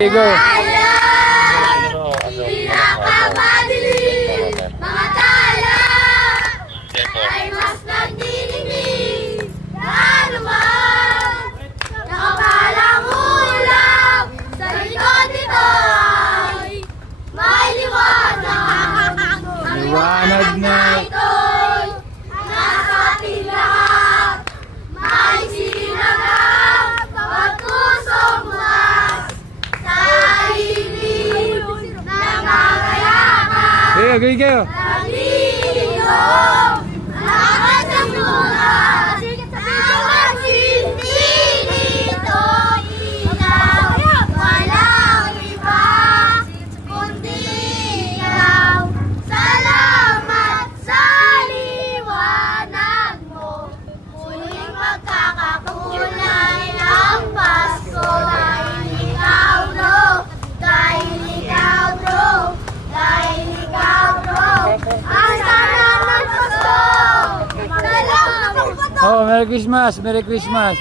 Go. Pinakamadilim, mga tala ay mas nagdinigdig na naman. Nakapalang ulam sa likod nito ay may liwanag. Ang Liwanag na. ito'y nasa ating lahat. May sinagap at pusong mas sa ilim na kagayakan. Sige, agree kayo. Nalilong lahat ng lunas. Ang hindi nito ilaw. Walang iba kundi ikaw. Salamat sa liwanag mo. Muling magkakakulay ang Pasko. Dahil ikaw, bro. Dahil ikaw, bro. Dahil ikaw, bro. Ang sarap ng Pasko. Salamat. Oh, Merry Christmas. Merry Christmas.